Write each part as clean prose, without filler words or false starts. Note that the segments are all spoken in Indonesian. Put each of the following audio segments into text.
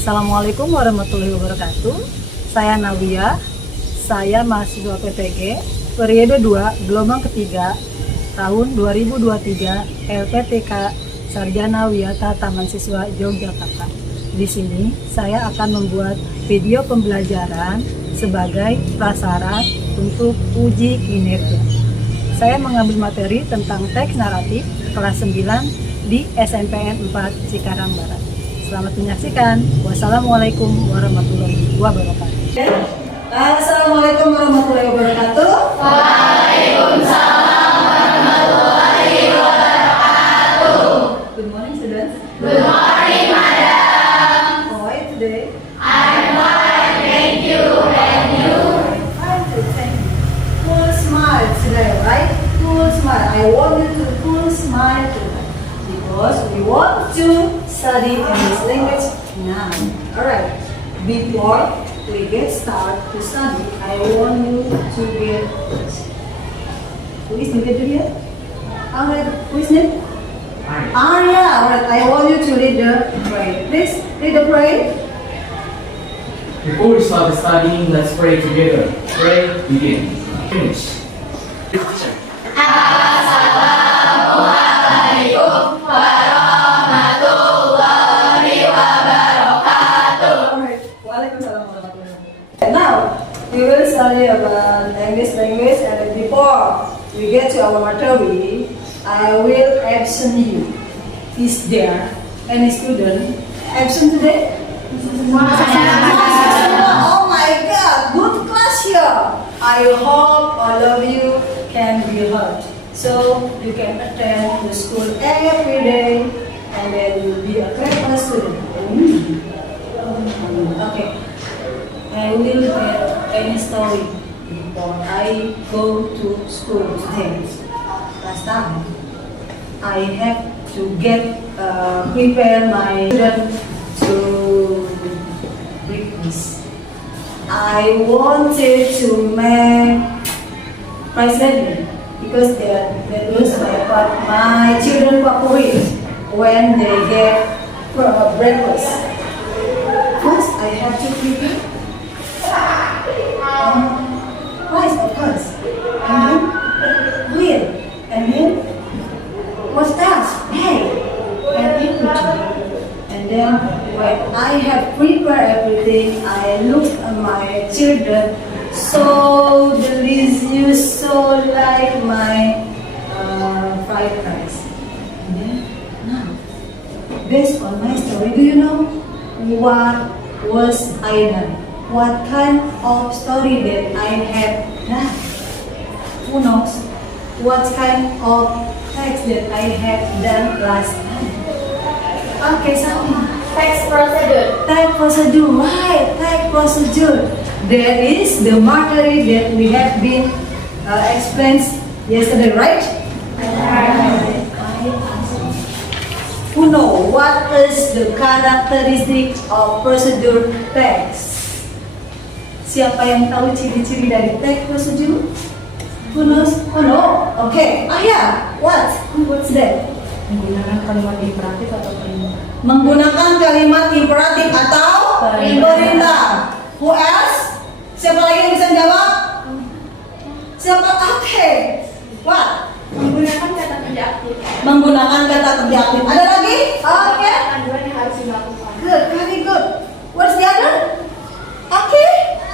Assalamualaikum warahmatullahi wabarakatuh. Saya Nawia, saya mahasiswa PTG periode 2 gelombang ketiga tahun 2023 LPTK Sarjana Wiyata Taman Siswa Yogyakarta. Di sini saya akan membuat video pembelajaran sebagai prasyarat untuk uji kinerja. Saya mengambil materi tentang teks naratif kelas 9 di SNPN 4 Cikarang Barat. Selamat menyaksikan. Wassalamualaikum warahmatullahi wabarakatuh. Assalamualaikum warahmatullahi wabarakatuh. Waalaikumsalam warahmatullahi wabarakatuh. Good morning, students. Good morning, madam. How are you today? I'm fine, thank you. And you? Fine, thank you. Full smile today, right? Full smile. I want you to full smile today because we want to study English language now. Alright. Before we get started to study, I want you to get who is the here? Alright, who is it? Arya. Alright, I want you to read the prayer. Please read the prayer. Before we start studying, let's pray together. Pray, begin. Finish. Assalamualaikum warahmatullahi wabarakatuh. Alright, Waalaikumsalam warahmatullahi wabarakatuh. Now, we will study about English language, and before we get to our material, I will absent you. Is there any student absent today? Oh my God, good class here. I hope all of you can be heard. So you can attend the school every day and then you'll be a great student. Okay. I will get any story before I go to school today. Last time I have to prepare my children to breakfast. I wanted to make present because that was my children favorite when they get breakfast. First, I have to prepare rice, of course, and then wheel, and then what's that? Egg, and everything. And then when I have prepared everything, I look at my children, so delicious, so like my fried rice. And then now, based on my story, do you know what was I done? What kind of story that I have done? Who knows what kind of text that I have done last time? Okay, Sami. Text procedure. Type procedure, right? Type procedure. That is the material that we have been explained yesterday, right? Who know what is the characteristic of procedure text? Siapa yang tahu ciri-ciri dari text procedure? Who knows? Who know? Okay. Ayah, what? What's that? Menggunakan kalimat imperatif atau perintah. Menggunakan kalimat imperatif atau perintah. Who else? Siapa lagi yang bisa jawab? Siapa? Oke. What? Menggunakan kata kerja aktif. Menggunakan kata kerja aktif. Ada lagi? Oke. Panduan yang harus dilakukan. Good, very good. What's the other? Oke.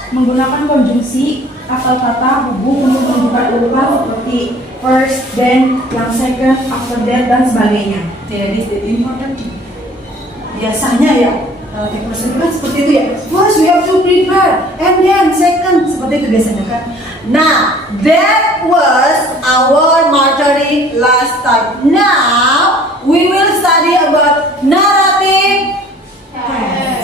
Menggunakan konjungsi atau kata hubung untuk menunjukkan urutan seperti first, then, yang second, after that, dan sebagainya. That is the important thing. Biasanya ya, di prosedur kan seperti itu ya. First we have to prepare, and then second, seperti itu biasanya kan. Nah, that was our material last time. Now we will study about narrative text.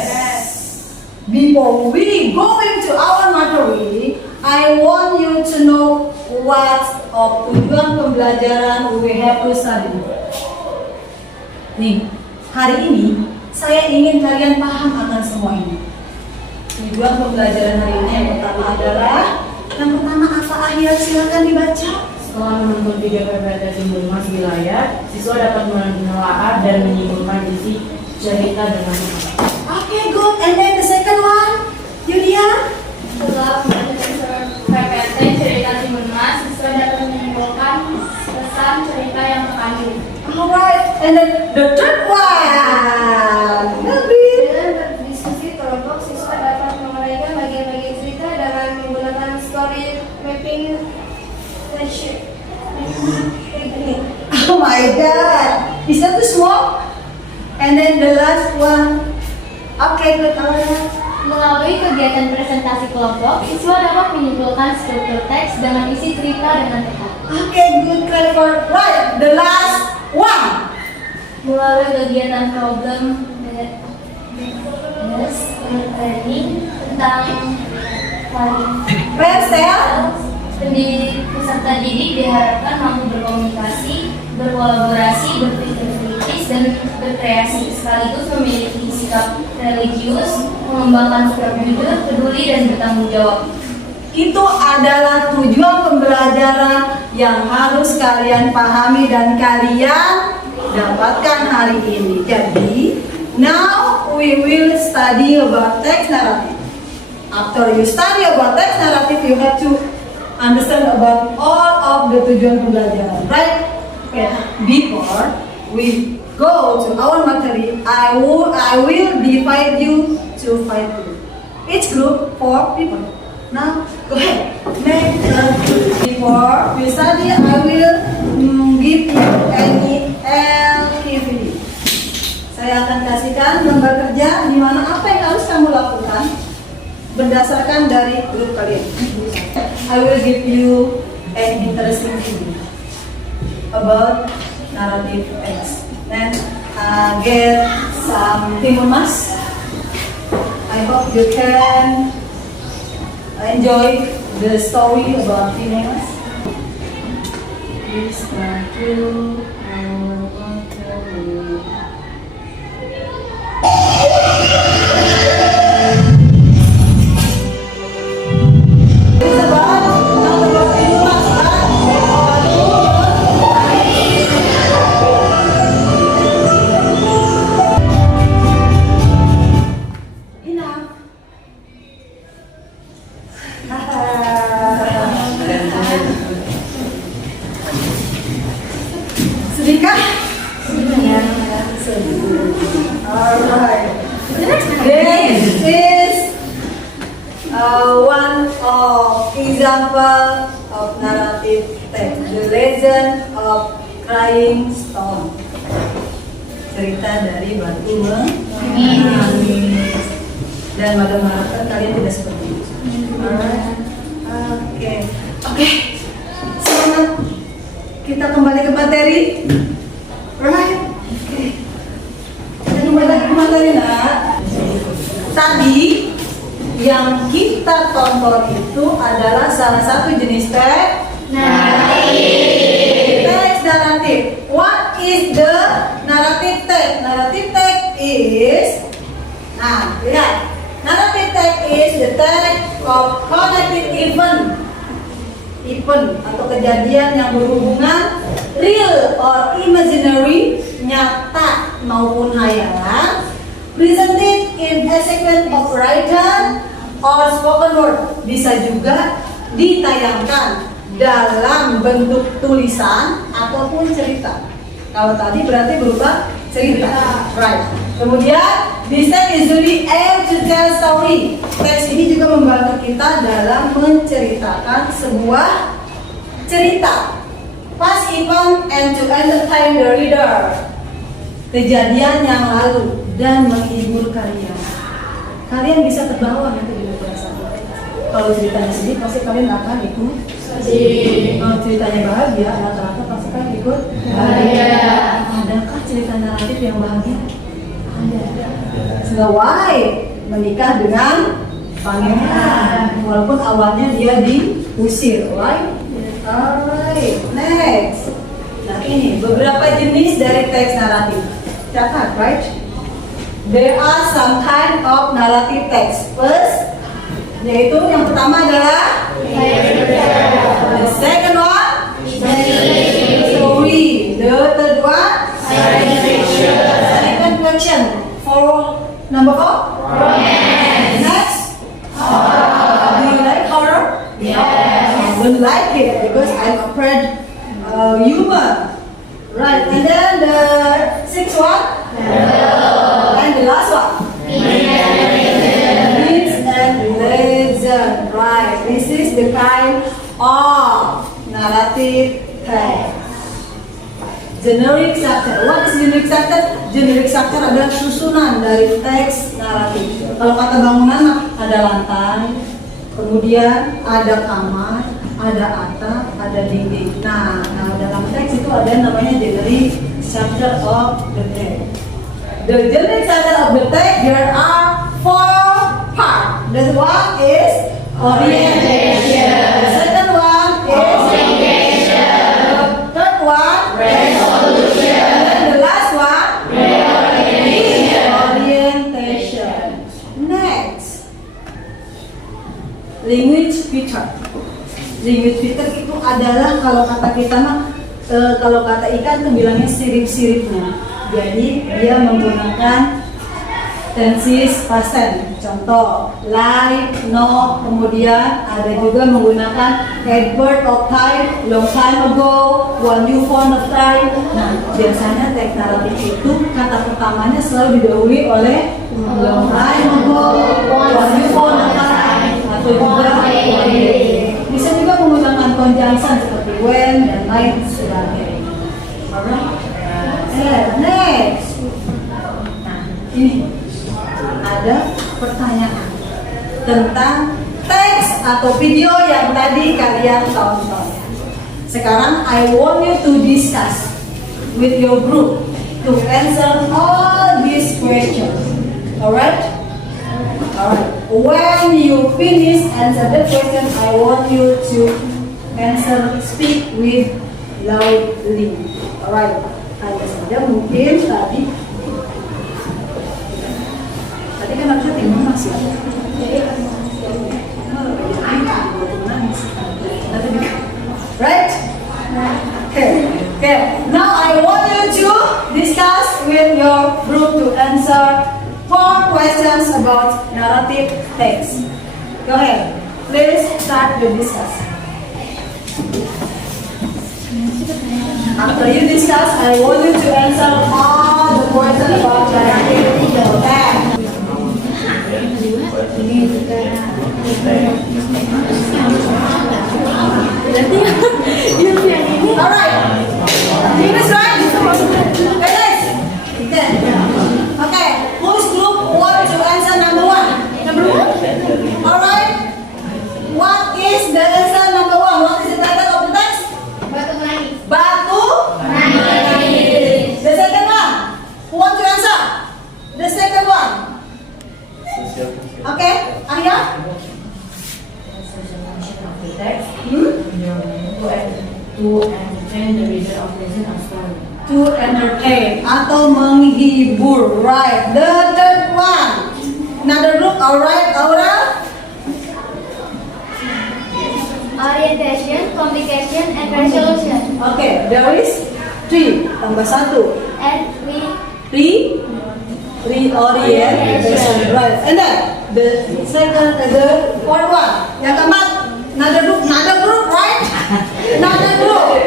Before we go into our material, I want you to know what of tujuan pembelajaran we have to study. Nih, hari ini saya ingin kalian paham akan semua ini. Tujuan pembelajaran hari ini yang pertama adalah apa Ahil? Silakan dibaca. Setelah menonton video PPT simbol emas di layar, siswa dapat menelaah dan menyimpulkan isi cerita dengan cepat. Okay, good. And then the third one. Nabi. Dengan berdiskusi, kelompok siswa dapat menguraikan bagian-bagian cerita dengan menggunakan story mapping technique. Oh my God. Is that too small? And then the last one. Okay, good. Melalui kegiatan presentasi kelompok, siswa dapat menyimpulkan struktur teks dengan isi cerita dengan tepat. Okay, good, clever. Right, the last one. Melalui kegiatan problem learning tentang peserta didik diharapkan mampu berkomunikasi, berkolaborasi, berpikir kritis, dan berkreasi, sekaligus memiliki sikap religius, mengembangkan sikap jujur, peduli, dan bertanggung jawab. Itu adalah tujuan pembelajaran yang harus kalian pahami dan kalian dapatkan hari ini. Jadi, now we will study about text narrative. After you study about text narrative, you have to understand about all of the tujuan pembelajaran, right? Okay. Before we go to our material, I will divide you to 5 groups. Each group 4 people. Now, go ahead. Make a group. Before we study, I will give you any activity. Saya akan kasihkan gambar kerja di mana apa yang harus kamu lakukan berdasarkan dari grup kalian. I will give you an interesting video about narrative text. Then get some timun mas. I hope you can enjoy the story about timun mas. Please start to Sedihkah? Alright. This is one of example of narrative text. The Legend of Crying Stone. Cerita dari batu menangis. Dan Madam harapkan kalian tidak seperti itu. Alright. Oke. Selamat. Kita kembali ke materi. Right? Oke. Kita kembali lagi ke materi, nak. Tadi yang kita tonton itu adalah salah satu jenis teks narrative. Teks narrative. What is the narrative text? Narrative text is, lihat. Narrative text is the text of connected event atau kejadian yang berhubungan real or imaginary, nyata maupun hayalan, presented in a sequence of written or spoken word. Bisa juga ditayangkan dalam bentuk tulisan ataupun cerita. Kalau tadi berarti berupa cerita, right? Kemudian this text usually aim to tell story. Teks ini juga membantu kita dalam menceritakan sebuah cerita, past event, and to entertain the reader. Kejadian yang lalu dan menghibur kalian. Kalian bisa terbawa nanti di buku satu. Kalau ceritanya sedih, pasti kalian akan ikut sedih. Kalau ceritanya bahagia, rata-rata pasti kalian ikut bahagia. Adakah cerita naratif yang bahagia? Snow White menikah dengan pangeran, walaupun awalnya dia diusir, right? Alright, next. Nah ini beberapa jenis dari teks naratif. Catat, right? There are some kind of narrative text. First, yaitu yang pertama adalah the second one, story. The third one, second question. For number 4, romance. Next, do you like horror? Yes. I don't like it because I'm afraid humor. Right, and then the Which one? And the last one? Myths and legend. Right. This is the kind of narrative text. Generic structure. What is generic structure? Generic structure adalah susunan dari teks naratif. Kalau kata bangunan mah ada lantai, kemudian ada kamar, ada atap, ada dinding. Nah, dalam teks itu ada namanya generic structure of the text. The generic structure of the text there are 4 parts. The one is orientation. The second one is orientation. The third one resolution. And the last one orientation. Next, language feature. Language feature itu adalah kalau kata kita mah kalau kata ikan tuh bilangnya sirip-siripnya. Jadi dia menggunakan tenses past tense. Contoh, like, no, kemudian ada juga menggunakan adverb of time, long time ago, one new form of time. Nah, biasanya teks naratif itu kata pertamanya selalu didahului oleh long time ago, one new form of time, atau juga bisa juga menggunakan conjunction seperti when dan lain sebagainya. Alright. Next. Nah, ini ada pertanyaan tentang teks atau video yang tadi kalian tonton. Sekarang I want you to discuss with your group to answer all these questions. Alright? Alright. When you finish answer the question, I want you to answer, speak with loudly. Alright. Hanya saja mungkin tadi kan harusnya timbul masih right? Okay. Now I want you to discuss with your group to answer 4 questions about narrative text. Go ahead. Please start the discuss. After you discuss, I want you to answer all the questions about narrative text. Alright. Finish, right? Finish. Okay. Whose group want to answer number 1? Number 1? Alright. What is the answer number 1? What is the title of the text? Batu nangis. Batu nangis. The second one. Who want to answer? The second one. Okay, Arya? To entertain atau menghibur, right? The third one. Another group, alright, Aura? Orientation, communication, and resolution. Okay, there is 3 tambah 1. And Reorientation, right? And then the second, the fourth one. Yang keempat, another group, right? Another group.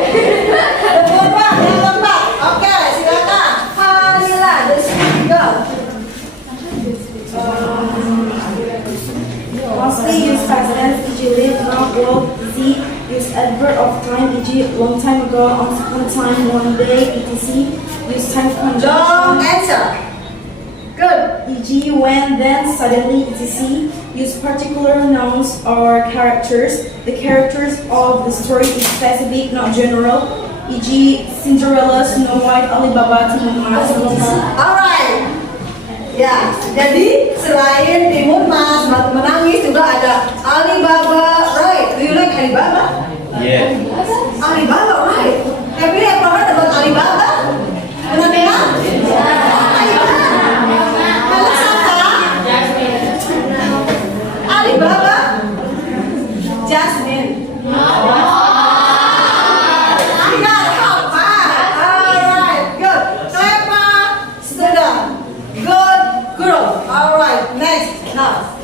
The fourth one, yang keempat. Okay, silakan. Hanila, the girl. Mostly use past tense, e.g. live, now, will, z. Use adverb of time, e.g. long time ago, once upon a time, one day, etc. Use time conjunction. Long answer. Good. E.g. when, then, suddenly, etc. Use particular nouns or characters. The characters of the story is specific, not general. E.g. Cinderella, Snow White, Alibaba, Timur Mas, etc. Alright. Ya, jadi selain Timur Mas, Batu Menangis juga ada Alibaba, right? Do you like Alibaba? Yeah. Alibaba, right? Have you ever heard about Alibaba? Pernah dengar? Kalau siapa? Alibaba? Jasmine. Alright, good. Clever student. Good girl. Alright, next. Now,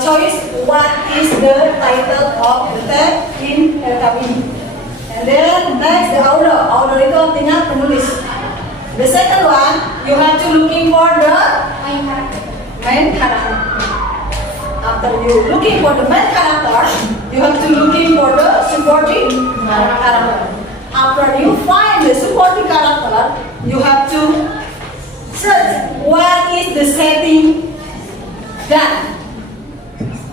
choice what is the title of the text in LKPD. And then next the author. Author itu artinya penulis. The second one, you have to looking for the main character. After you looking for the main character, you have to looking for the supporting character. After you find the supporting character, you have to search what is the setting done.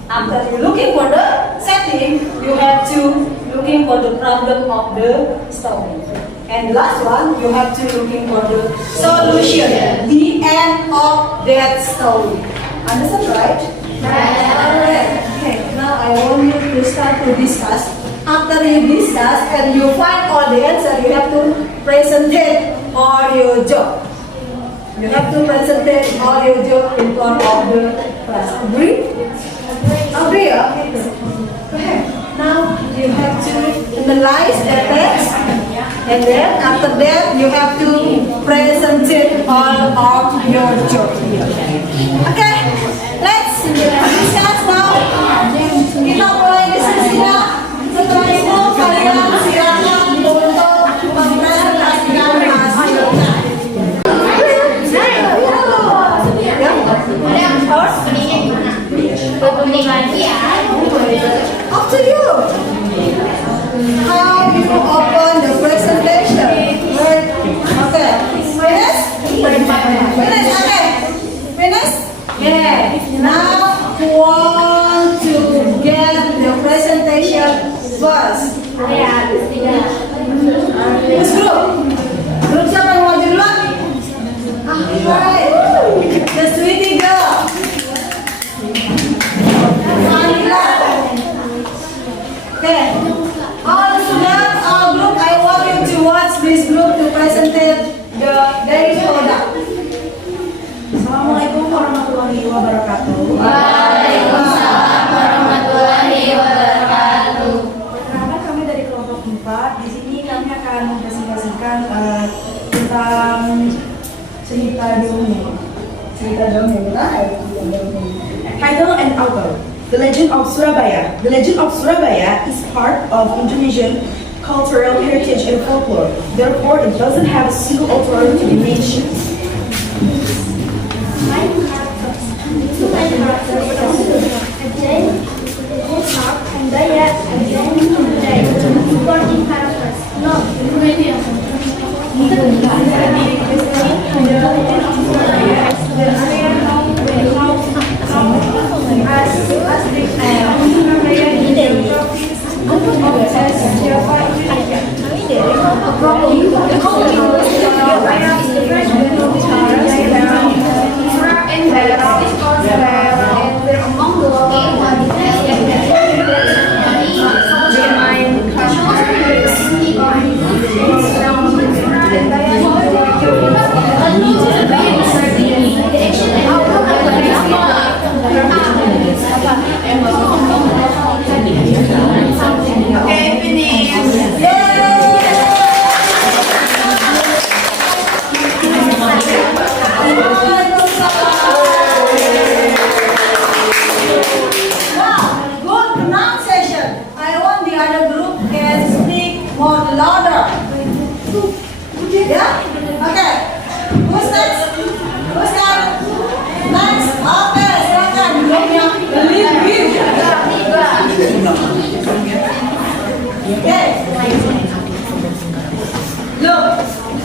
After you looking for the setting, you have to looking for the problem of the story. And last one, you have to looking for the solution, the end of that story. Understand, right? Alright. Okay. Now I want you to start to discuss. After you discuss and you find all the answer, you have to present all your job. You have to present all your job in front of the class. Agree? Agree, okay. Go ahead. Now you have to analyze the text, and then after that you have to present all of your job here. Okay, let's discuss now. Kita mulai diskusinya. Setelah itu kalian silakan untuk mempresentasikan hasilnya. Up to you. How you open the presentation? Okay. Finish? Finish. Okay. Finish? Yeah. Now who want to get the presentation first? Who's group? Group siapa yang maju duluan? Alright. The sweetie girl. Okay, all students, all group, I want you to watch this group to present the dairy product. Assalamualaikum warahmatullahi wabarakatuh. Waalaikumsalam warahmatullahi wabarakatuh. Perkenalkan, kami dari kelompok 4. Di sini kami akan mempresentasikan tentang cerita dongeng. Cerita dongeng, Title and author. The Legend of Surabaya. The Legend of Surabaya is part of Indonesian cultural heritage and folklore. Therefore, it doesn't have a single author to be mentioned. Supporting characters. No,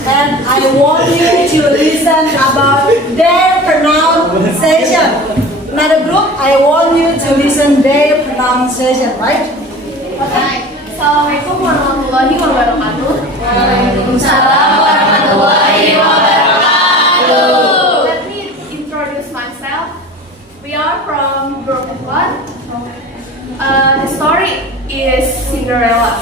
And I want you to listen about their pronunciation. Another group, I want you to listen their pronunciation, right? Okay. Assalamualaikum warahmatullahi wabarakatuh. Waalaikumsalam warahmatullahi wabarakatuh. Let me introduce myself. We are from Group 1. The story is Cinderella.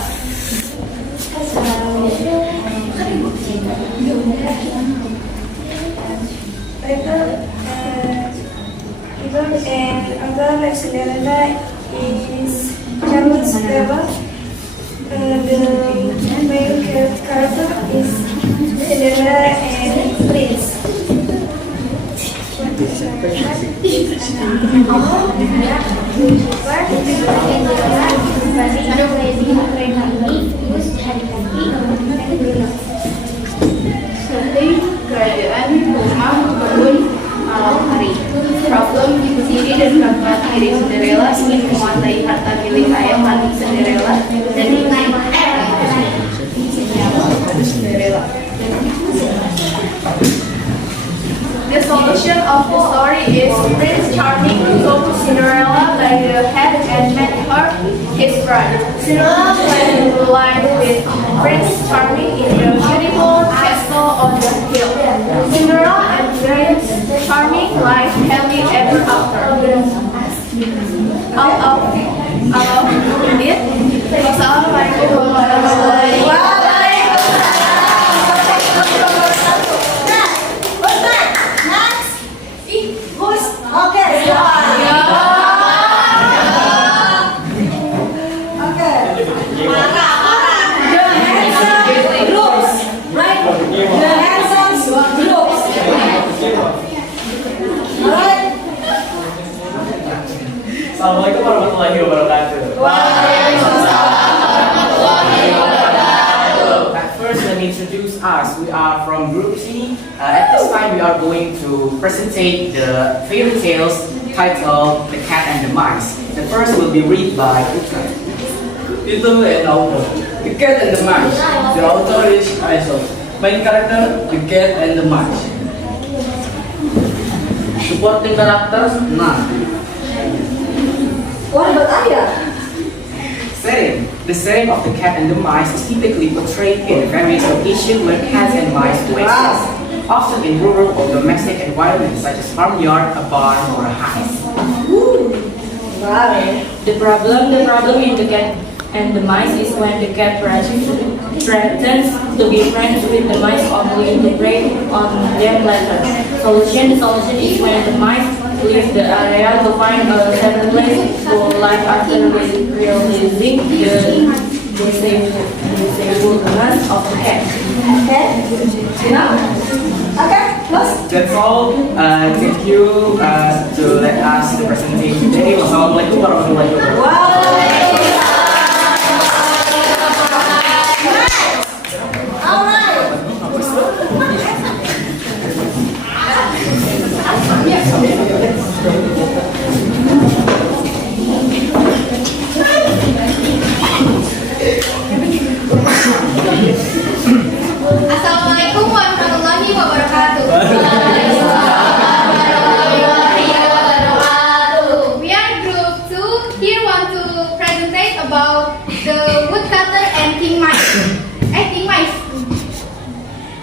And another Cinderella is Charlotte Steva. The male character is Cinderella and Prince. Kerajaan rumah kebun malam hari. Problem ibu tiri dan kakak tiri Cinderella ingin menguasai harta milik ayah kandung Cinderella dan ingin Cinderella. The solution of the story is Prince Charming took Cinderella by the hand and made her his bride. Cinderella went to live with Prince Charming in the beautiful castle on the hill. Cinderella and Prince Charming lived happily ever after. Out of it. Wassalamualaikum warahmatullahi wabarakatuh. Assalamualaikum warahmatullahi wabarakatuh. At first, let me introduce us. We are from Group C. At this time, we are going to presentate the fairy tales titled The Cat and the Mice. The first will be read by Utkan. Title and author: The Cat and the Mice. The author is Aesop. Main character: The Cat and the Mice. Supporting characters: none. What about Ayah? Setting. The setting of The Cat and the Mice is typically portrayed in various locations where cats and mice coexist, often in rural or domestic environments such as farmyard, a barn, or a house. Wow. The problem in The Cat and the Mice is when the cat threatens to be friends with the mice only to prey on them later. The solution is when the mice leave the area to find a safe place to live after realizing the disableness of the cat. Okay. Now. Okay. Close. That's all. Thank you to let us the presentation today. Wassalamualaikum warahmatullahi wabarakatuh. Assalamualaikum warahmatullahi wabarakatuh. We are group 2. Here want to present about the woodcutter and king mice. King mice.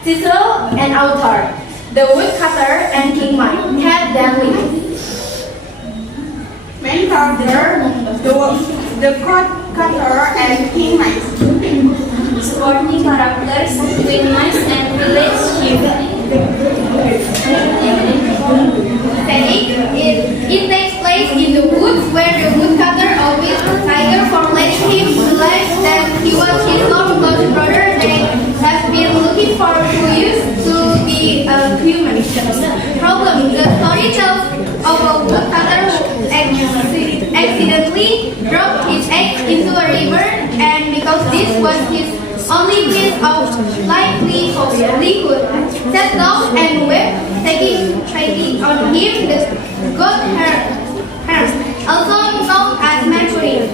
Title and author: The Woodcutter and King Mice. Cat Danley. Main character: the woodcutter and king mice. Supporting characters: Queen Mice and Village Sheep. It takes place in the woods where the woodcutter always tiger for letting him realize that he was his long lost brother they have been looking for 2 years to be a human. Problem: the story tells of a woodcutter who accidentally dropped his eggs into a river, and because this was his only means of livelihood, sat down and wept, taking on him the god Hermes, also known as Mercury,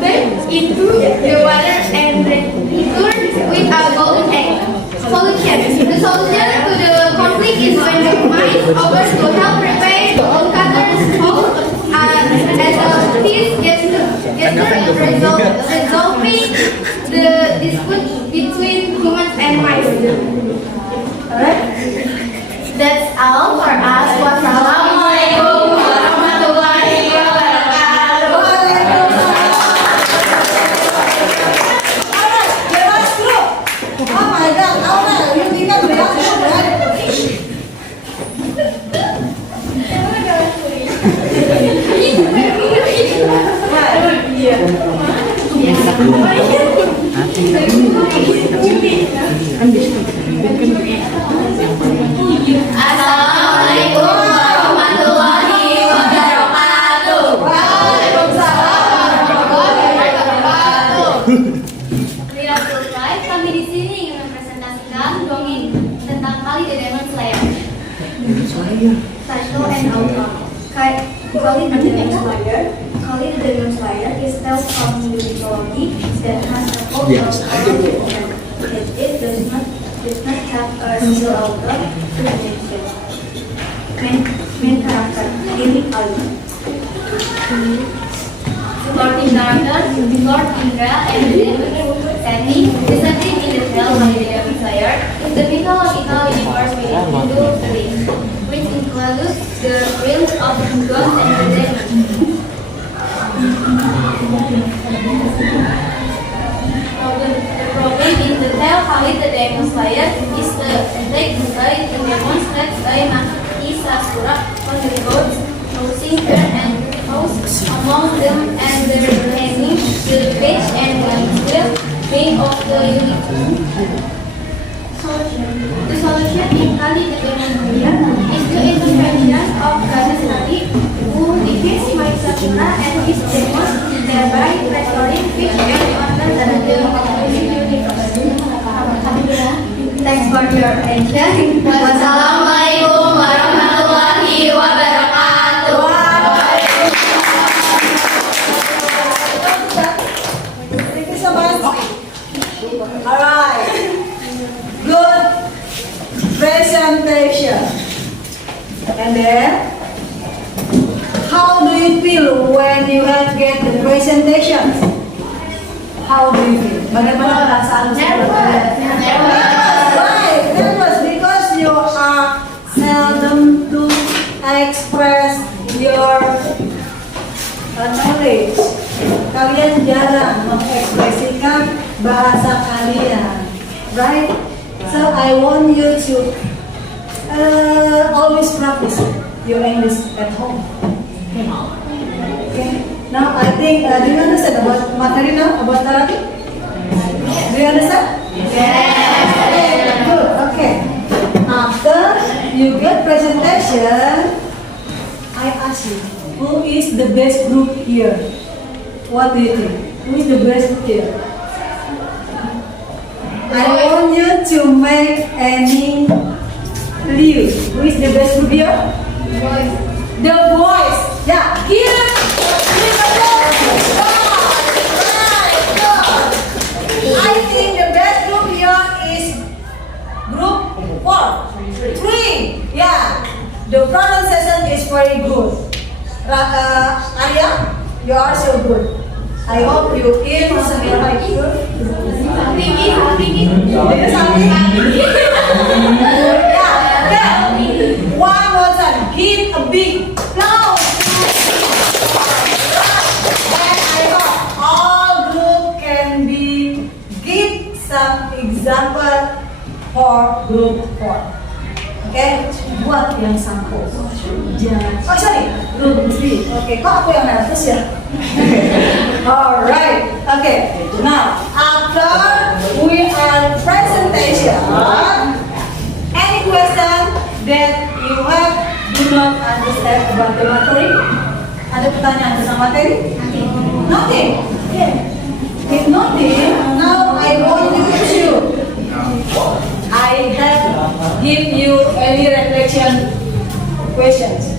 went into the water and returned with a golden egg. Solution: the solution to the conflict is when the mice offers to help repair the woodcutter's home as a peace gesture resolving the dispute between humans and mice. Alright? That's all for us. Wassalamualaikum warahmatullahi wabarakatuh. Alright, the last group. Oh my God, Aura, you think I'm the last group, right? Assalamualaikum Assalamualaikum warahmatullahi wabarakatuh. Waalaikumsalam warahmatullahi wabarakatuh. Miracle Live, kami di sini ingin mempresentasikan dongeng tentang Kali the Demon Slayer. Title and outline. Kali the Demon Slayer. Kali the Demon Slayer is tale from Hindu mythology that has a whole of it does not have a single author to mention. Main character, Dewi Kali. Supporting characters, Lord Indra and Demon Seti, descending in the tale by the Demon Slayer, is the mythological universe within Hindu belief, which includes the realms of the gods and the demons. The problem in the tale Kali the Demon Slayer is the attack by the demons led by Mahisasura on the gods, causing fear and chaos among them and their blaming the fate and the fate of the universe. The solution in Kali the Demon Slayer is the intervention of Goddess Kali, who defeats Mahisasura and his demons, thereby restoring peace and order to the universe. Thanks for your attention. Wassalamualaikum warahmatullahi wabarakatuh. Thank you so much. Alright. Good presentation. And then, how do you feel when you have get the presentation? How do you feel? Bagaimana perasaan Right, nervous because you are seldom to express your knowledge. Kalian jarang mengekspresikan bahasa kalian, right? So I want you to always practice your English at home. Okay. Now I think do you understand about materi now about therapy? Do you understand? Yes. Good. Okay. After you get presentation, I ask you, who is the best group here? What do you think? Who is the best group here? I want you to make any clue. Who is the best group here? The boys. Yeah. Give a I think the best group here is group 4. 3. Yeah. The pronunciation is very good. Arya, you are so good. I hope you eat something like you. Something. Yeah. Okay. One more time. Give a big applause. And I hope all group can be give some example for group 4. Okay, buat yang sampul. Oh sorry, group 3. Okay, kok aku yang nervous ya? Alright, okay. Now after we are presentation, any question that you have do not understand about the material? Ada pertanyaan tentang materi? Nothing. Okay. If nothing, now I want you to. I have give you any reflection questions.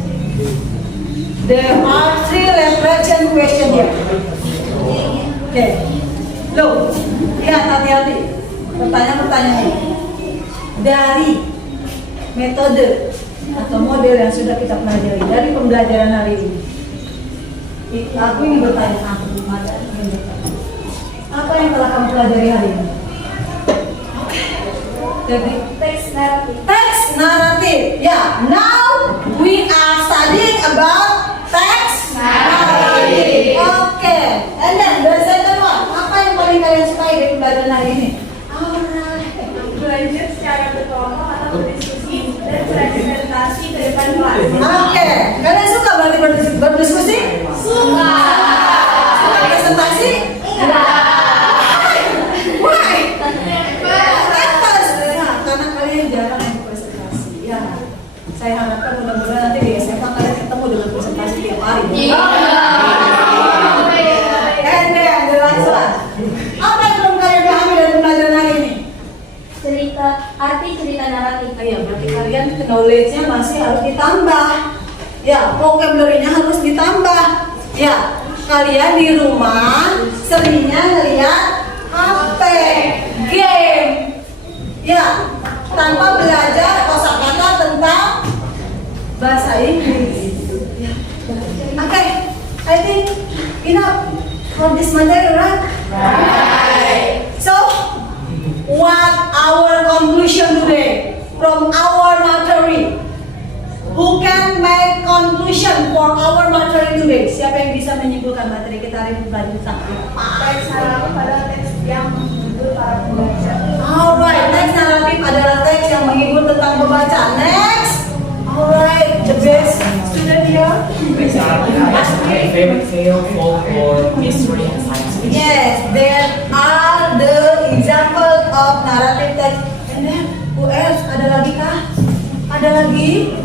There are 3 reflection questions here. Okay. Look, lihat hati-hati. Pertanyaan-pertanyaan ini. Dari metode atau model yang sudah kita pelajari dari pembelajaran hari ini. Aku ingin bertanya, apa yang telah kamu pelajari hari ini? Text narrative. Text narrative. Yeah. Now we are studying about text narrative. Okay. And then the second one. Apa yang paling kalian sukai dari pembelajaran hari ini? Alright. Belajar secara berkelompok atau berdiskusi dan presentasi ke depan kelas. Oke. Kalian suka berarti berdiskusi? Suka. Suka presentasi? Enggak. Why? Karena kalian jarang yang presentasi. Ya. Saya harapkan kalian knowledge-nya masih harus ditambah. Ya, vocabulary-nya harus ditambah. Ya, kalian di rumah seringnya ngeliat HP, game. Ya, tanpa belajar kosakata tentang bahasa Inggris. Ya. Okay, I think enough for this material, right? Right. So, what our conclusion today from our material? Who can make conclusion for our material today? Siapa yang bisa menyimpulkan materi kita hari ini tentang apa? Teks naratif adalah teks yang menghibur para pembaca. Alright, next naratif adalah teks yang menghibur tentang pembaca. Next, alright, the best student here. Next narrative is my favorite tale, folklore, mystery, and science fiction. Yes, there are the example of narrative text. And then, who else? Ada lagi kah? Ada lagi?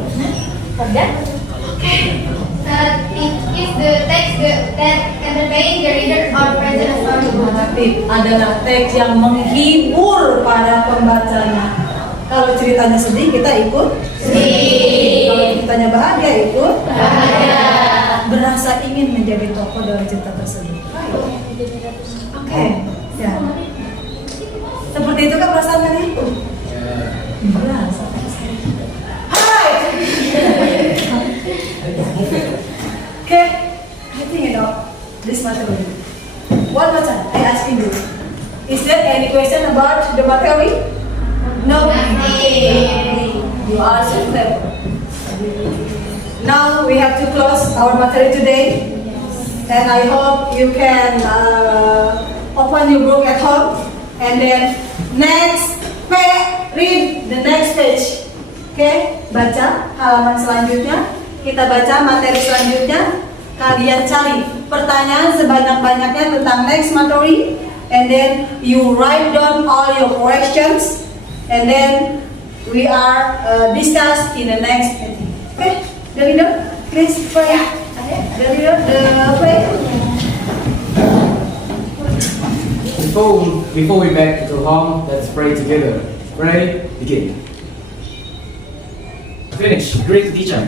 Narrative is the text that entertain the reader or present a story. Naratif adalah teks yang menghibur para pembacanya. Kalau ceritanya sedih, kita ikut sedih. Kalau ceritanya bahagia, ikut bahagia. Berasa ingin menjadi tokoh dalam cerita tersebut. Oke, ya. Seperti itu kan perasaan tadi? Berasa. Hai. Okay, I think you know this material. One more time, I asking you. Is there any question about the material? No. You are so clever. Now we have to close our material today, and I hope you can open your book at home, and then read the next page. Okay, baca halaman selanjutnya. Kita baca materi selanjutnya. Kalian cari pertanyaan sebanyak-banyaknya tentang next material, and then you write down all your questions, and then we are discuss in the next meeting. Okay, the leader, please pray. The leader, pray. Before we back to home, let's pray together. Pray, begin. Finish. Great teacher.